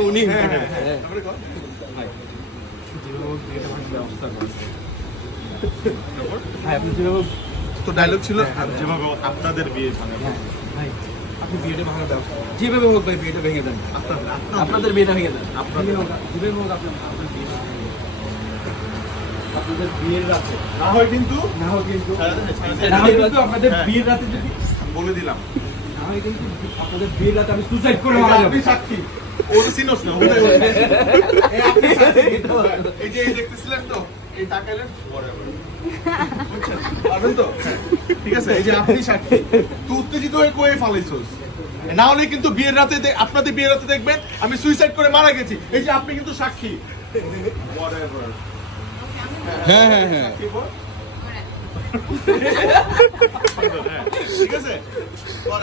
উনি হ্যাঁ, হ্যাঁ, হ্যাঁ। তারপরে কর। ভাই আপনি যেভাবে তো ডায়লগ ছিল যেভাবে আপনাদের বিয়ে ভাই। আপনি বিয়েটা ভাঙার ব্যবস্থা যেভাবে হোক ভাই বিয়েটা ভেঙে দেন। আপনাদের আপনাদের। বিয়েটা ভেঙে দেন। আপনাদের। যেভাবে হোক আপনার আপনার বিয়েটা আপনাদের বিয়ের রাতে। না হয় কিন্তু না। না হয় আপনাদের হ্যাঁ। বিয়ের রাতে যদি বলে দিলাম। না কিন্তু আপনাদের বিয়ের রাতে আমি সুসাইড করে মারা যাব সাক্ষী ও তো না ওটাই এই আপনি সাক্ষী। এই যে দেখতেছিলেন তো এই তাকাইলেন whatever। তো হ্যাঁ। ঠিক আছে এই যে আপনি সাক্ষী তুই উত্তেজিত হয়ে কয়ে ফালাইছস না হলে কিন্তু বিয়ের রাতে আপনাদের বিয়ের রাতে দেখবেন আমি সুইসাইড করে মারা গেছি এই যে আপনি কিন্তু সাক্ষী। হ্যাঁ হ্যাঁ হ্যাঁ। হ্যাঁ, ঠিক আছে?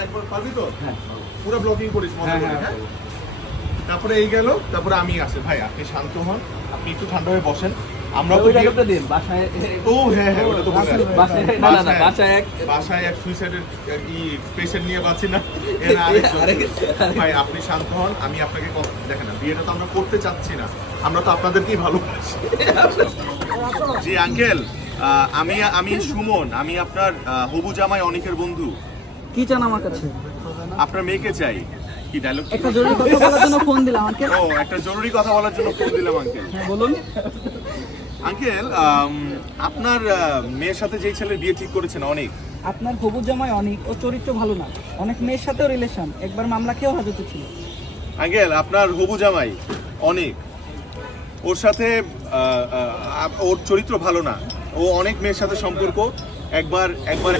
একবার পারবি তো? পুরো ব্লকিং করিস মনে হ্যাঁ, করে হ্যাঁ, হ্যাঁ? তারপরে এই গেল তারপরে আমি আসে ভাই আপনি শান্ত হন আপনি একটু ঠান্ডা হয়ে বসেন। আমরা তো দিন বাসায় ও হ্যাঁ হ্যাঁ ওটা তো বাসায় না না বাসায় এক বাসায় এক সুইসাইডের ই পেশেন্ট নিয়ে বাঁচি না। ভাই আপনি শান্ত হন আমি আপনাকে দেখেন না বিয়েটা তো আমরা করতে চাচ্ছি না। আমরা তো আপনাদেরকেই ভালোবাসি। জি আঙ্কেল আমি আমি সুমন আমি আপনার হবু জামাই অনেকের বন্ধু। কি চান আমার কাছে? আপনার মেয়েকে চাই। কি ডায়লগ একটা জরুরি কথা বলার জন্য ফোন দিলাম আমাকে ও একটা জরুরি কথা বলার জন্য ফোন দিলাম আঙ্কেল হ্যাঁ বলুন। আঙ্কেল আপনার মেয়ের সাথে যেই ছেলের বিয়ে ঠিক করেছেন অনেক? আপনার হবু জামাই অনেক ও চরিত্র ভালো না। অনেক মেয়ের সাথেও রিলেশন একবার মামলা খেয়েও হাজতে ছিল। আঙ্কেল আপনার হবু জামাই অনেক ওর সাথে ওর চরিত্র ভালো না। ও অনেক মেয়ের সাথে সম্পর্ক। একবার একবার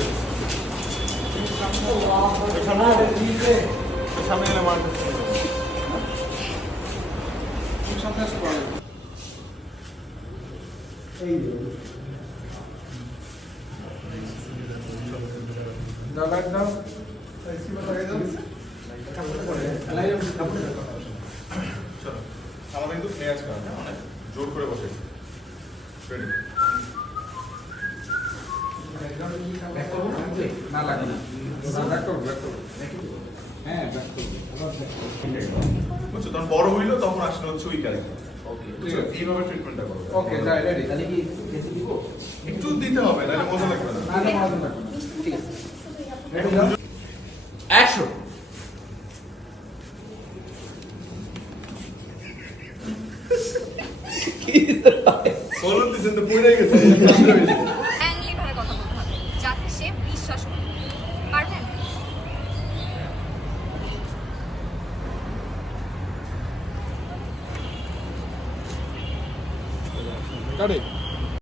আমাদের কিন্তু অনেক জোর করে বসে। Ready? না লাগে না। ব্যাক করব ব্যাক করব। হ্যাঁ ব্যাক করব। বুঝছ তখন বড় হইল তখন আসলে হচ্ছে ওই ক্যারেক্টার এইভাবে ট্রিটমেন্টটা করো। ওকে রেডি তাহলে কি একটু দিতে হবে নাহলে মজা লাগবে না। মজা লাগবে ঠিক আছে। অ্যাকশন গেছে ফ্র্যাঙ্কলি ভাবে কথা বলতে হবে যাতে করে পারবেন? কাটে